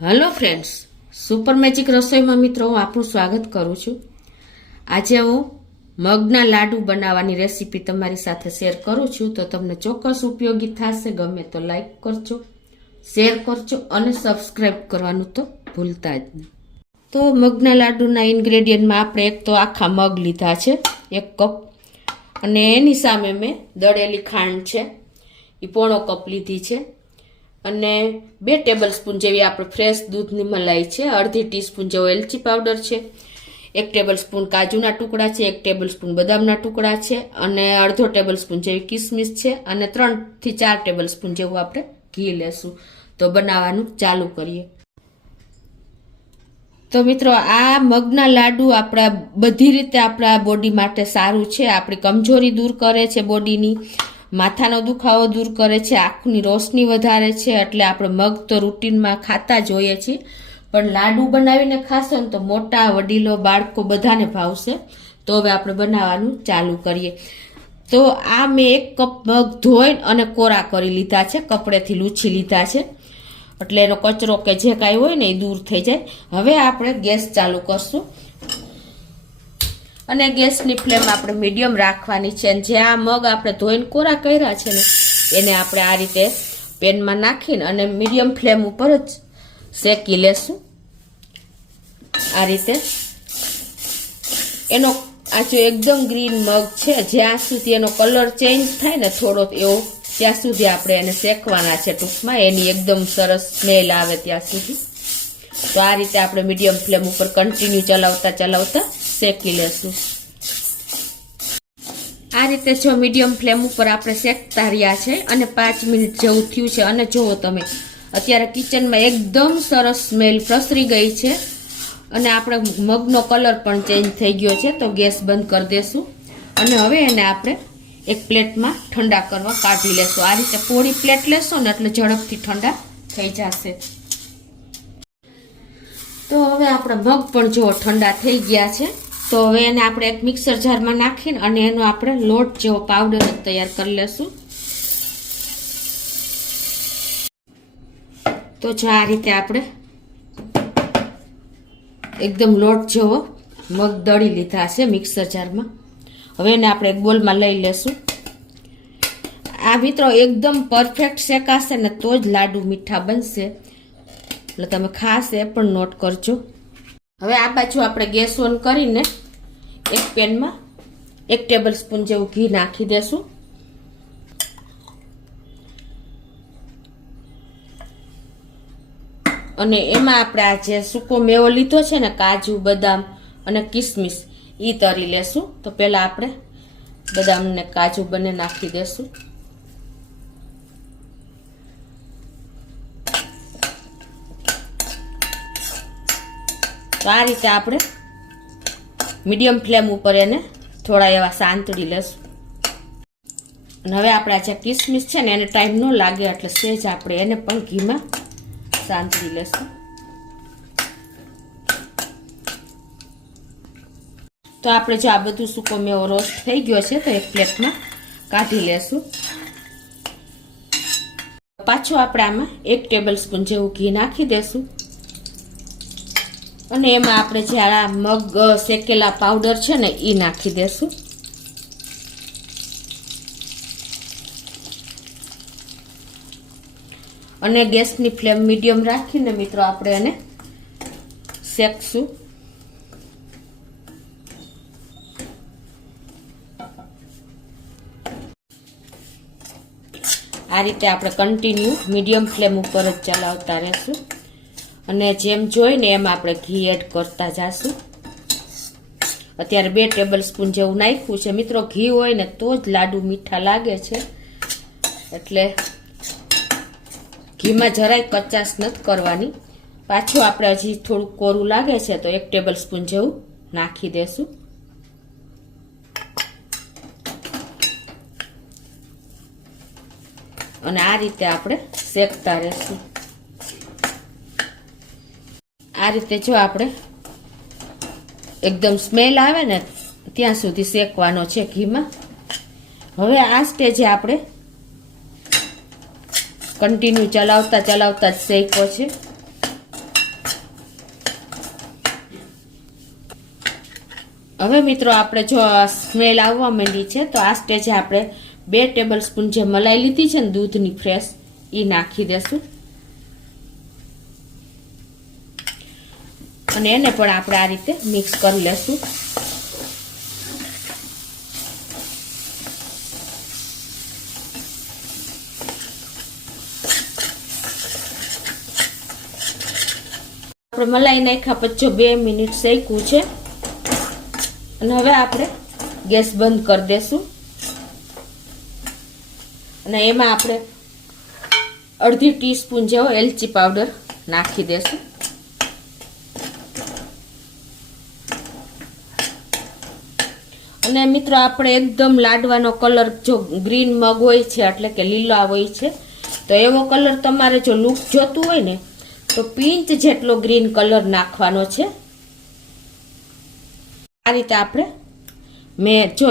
Hello friends, super magic રસોઈમાં મિત્રો હું આપણું સ્વાગત કરું છું. આજે હું મગના લાડુ બનાવવાની રેસીપી તમારી સાથે શેર કરું છું. તો તમને ચોક્કસ ઉપયોગી થશે. ગમે તો લાઈક કરજો, શેર કરજો અને સબસ્ક્રાઈબ કરવાનું તો ભૂલતા જ નહીં. તો મગના લાડુના ઇન્ગ્રેડિયન્ટમાં આપણે એક તો આખા મગ લીધા છે 1 કપ, અને એની સામે મેં દળેલી ખાંડ છે એ પોણો કપ લીધી છે, અને 2 ટેબલ સ્પૂન જેવી આપણે ફ્રેશ દૂધની મલાઈ છે, અડધી ટીસ્પૂન જેવો એલચી પાવડર છે, 1 ટેબલ સ્પૂન કાજુના ટુકડા છે, 1 ટેબલ સ્પૂન બદામના ટુકડા છે, અને અડધો ટેબલ સ્પૂન જેવી કિસમિસ છે, અને 3 થી 4 ટેબલ સ્પૂન જેવું આપણે ઘી લેશું. તો બનાવવાનું ચાલુ કરીએ. તો મિત્રો, આ મગના લાડુ આપણા બધી રીતે આપણા બોડી માટે સારું છે. આપણી કમજોરી દૂર કરે છે, બોડીની માથાનો દુખાવો દૂર કરે છે, આંખની રોશની વધારે છે. એટલે આપણે મગ તો રૂટીનમાં ખાતા જ હોઈએ છીએ, પણ લાડુ બનાવીને ખાશો ને તો મોટા વડીલો બાળકો બધાને ભાવશે. તો હવે આપણે બનાવવાનું ચાલુ કરીએ. તો આ મેં 1 કપ મગ ધોઈને અને કોરા કરી લીધા છે, કપડેથી લૂછી લીધા છે, એટલે એનો કચરો કે જે કાંઈ હોય ને એ દૂર થઈ જાય. હવે આપણે ગેસ ચાલુ કરશું, અને ગેસની ફ્લેમ આપણે મીડિયમ રાખવાની છે. અને જે આ મગ આપણે ધોઈને કોરા કર્યા છે ને એને આપણે આ રીતે પેનમાં નાખીને અને મીડિયમ ફ્લેમ ઉપર જ શેકી લેશું. આ રીતે એનો આ જો એકદમ ગ્રીન મગ છે, જ્યાં સુધી એનો કલર ચેન્જ થાય ને થોડો એવો, ત્યાં સુધી આપણે એને શેકવાના છે. ટૂંકમાં એની એકદમ સરસ સ્મેલ આવે ત્યાં સુધી. તો આ રીતે આપણે મીડિયમ ફ્લેમ ઉપર કન્ટિન્યુ ચલાવતા શેકી લેશું. આ રીતે જો મીડિયમ ફ્લેમ ઉપર આપણે શેકતા રહ્યા છે અને 5 મિનિટ જેવું થયું છે. અને જુઓ તમે, અત્યારે કિચનમાં એકદમ સરસ સ્મેલ પ્રસરી ગઈ છે, અને આપણે મગનો કલર પણ ચેન્જ થઈ ગયો છે. તો ગેસ બંધ કરી દેશું, અને હવે એને આપણે એક પ્લેટમાં ઠંડા કરવા કાઢી લેશું. આ રીતે પોળી પ્લેટ લેશો ને એટલે ઝડપથી ઠંડા થઈ જશે. તો હવે આપણા મગ પણ જો ઠંડા થઈ ગયા છે. તો હવે એને આપણે એક મિક્સર જારમાં નાખીને અને એનો આપણે લોટ જેવો પાવડર તૈયાર કરી લેશું. તો જો આ રીતે આપણે એકદમ લોટ જેવો મગ દળી લીધા છે મિક્સર જારમાં. હવે એને આપણે એક બોલમાં લઈ લેશું. આ મિત્રો એકદમ પરફેક્ટ શેકાશે ને તો જ લાડુ મીઠા બનશે, એટલે તમે ખાસ એ પણ નોટ કરજો. હવે આ બાજુ આપણે ગેસ ઓન કરીને એક પેનમાં 1 ટેબલ સ્પૂન જેવું ઘી નાખી દેશું. અને એમાં આપણે આ જે સૂકો મેવો લીધો છે ને, કાજુ બદામ અને કિસમિસ, એ તરી લેશું. તો પહેલા આપણે બદામ ને કાજુ બંને નાખી દેશું. તો આ રીતે આપણે મીડિયમ ફ્લેમ ઉપર એને થોડા એવા સાંતળી લેશું. અને હવે આપણે જે કિસમિસ છે ને એને ટાઈમ ન લાગે એટલે સહેજ આપણે એને પણ ઘીમાં સાંતળી લેશું. તો આપણે જો આ બધું સૂકો મેવો રોસ્ટ થઈ ગયો છે તો એક પ્લેટમાં કાઢી લેશું. પાછું આપણે આમાં 1 ટેબલ સ્પૂન જેવું ઘી નાખી દેશું, અને એમાં આપણે જે આ મગ શેકેલા પાવડર છે ને એ નાખી દેશું. અને ગેસની ફ્લેમ મીડિયમ રાખીને મિત્રો આપણે એને શેકશું. આ રીતે આપણે કન્ટિન્યુ મીડિયમ ફ્લેમ ઉપર જ ચલાવતા રહેશું, અને જેમ જોઈને એમ આપણે ઘી એડ કરતા જશું. અત્યારે 2 ટેબલ સ્પૂન જેવું નાખ્યું છે. મિત્રો, ઘી હોય ને તો જ લાડુ મીઠા લાગે છે, એટલે ઘીમાં જરાય કચાશ નથી કરવાની. પાછું આપણે હજી થોડું કોરું લાગે છે તો 1 ટેબલ સ્પૂન જેવું નાખી દેશું. અને આ રીતે આપણે શેકતા રહેશું. આ રીતે જો આપણે એકદમ સ્મેલ આવે ને ત્યાં સુધી શેકવાનો છે ઘીમાં. હવે આ સ્ટેજે આપણે કન્ટિન્યુ ચલાવતા જ શેક્યો છે. હવે મિત્રો આપણે જો સ્મેલ આવવા માંડી છે તો આ સ્ટેજે આપણે 2 ટેબલ સ્પૂન જે મલાઈ લીધી છે ને દૂધની ફ્રેશ એ નાખી દેશું અને એને પણ આપણે આ રીતે મિક્સ કરી લેશું. આપણે મલાઈ નાખ્યા પછી 2 મિનિટ શેકવું છે અને હવે આપણે ગેસ બંધ કરી દેશું અને એમાં આપણે અડધી ટીસ્પૂન જેવો એલચી પાવડર નાખી દેશું. અને મિત્રો આપણે એકદમ લાડવાનો કલર જો ગ્રીન મગ હોય છે એટલે કે લીલા હોય છે તો એવો કલર તમારે જો લુક જોતું હોય ને તો પિંચ જેટલો ગ્રીન કલર નાખવાનો છે. આ રીતે આપણે મેં જો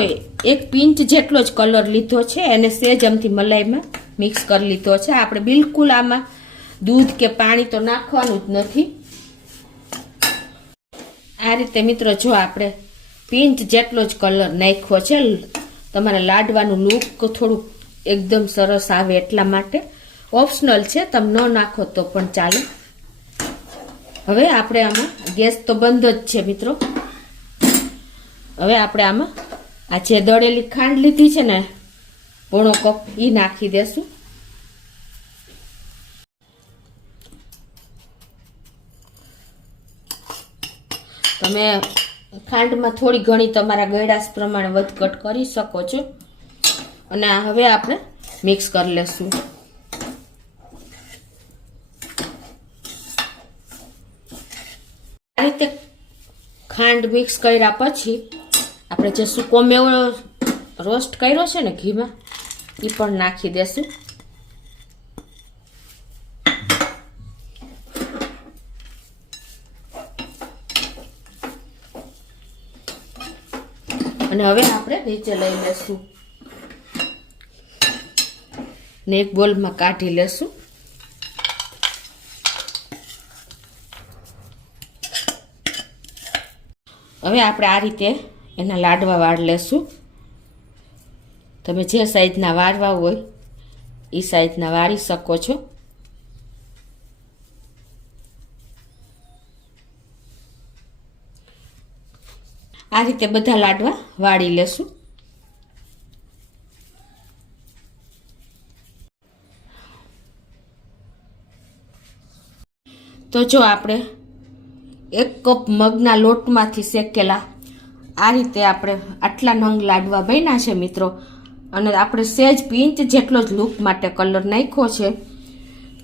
1 પિંચ જેટલો જ કલર લીધો છે એને સેજ અમથી મલાઈમાં મિક્સ કરી લીધો છે. આપણે બિલકુલ આમાં દૂધ કે પાણી તો નાખવાનું જ નથી. આ રીતે મિત્રો જો આપણે પિંચ જેટલો જ કલર નાખ્યો છે તમારા લાડવાનું લુક થોડું એકદમ સરસ આવે એટલા માટે. ઓપ્શનલ છે, તમે ન નાખો તો પણ ચાલે. હવે આપણે આમાં ગેસ તો બંધ જ છે મિત્રો. હવે આપણે આમાં આ જે દળેલી ખાંડ લીધી છે ને પોણો કપ એ નાખી દેશું. તમે ખાંડમાં થોડી ઘણી તમારા ગળાશ પ્રમાણે વધઘટ કરી શકો છો અને હવે આપણે મિક્સ કરી લેશું. આ રીતે ખાંડ મિક્સ કર્યા પછી આપણે જે સૂકો મેવો રોસ્ટ કર્યો છે ને ઘીમાં એ પણ નાખી દેશું. અને હવે આપણે નીચે લઈ લેશું ને એક બોલમાં કાઢી લેશું. હવે આપણે આ રીતે એના લાડવા વાળ લેશું. તમે જે સાઈઝના વાળવા હોય એ સાઈઝના વાળી શકો છો. આ રીતે બધા લાડવા વાળી લેશું. તો જો આપણે 1 કપ મગના લોટમાંથી શેકેલા આ રીતે આપણે આટલા નંગ લાડવા બન્યા છે મિત્રો. અને આપણે સહેજ પિંચ જેટલો જ લુક માટે કલર નાખ્યો છે.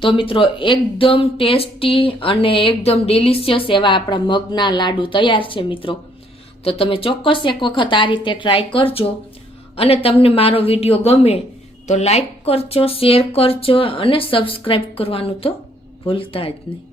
તો મિત્રો એકદમ ટેસ્ટી અને એકદમ ડિલિશિયસ એવા આપણા મગના લાડુ તૈયાર છે મિત્રો. તો તમે ચોક્કસ એક વખત આ રીતે ટ્રાય કરજો અને તમને મારો વિડીયો ગમે તો લાઈક કરજો, શેર કરજો અને સબસ્ક્રાઈબ કરવાનું તો ભૂલતા જ નહીં.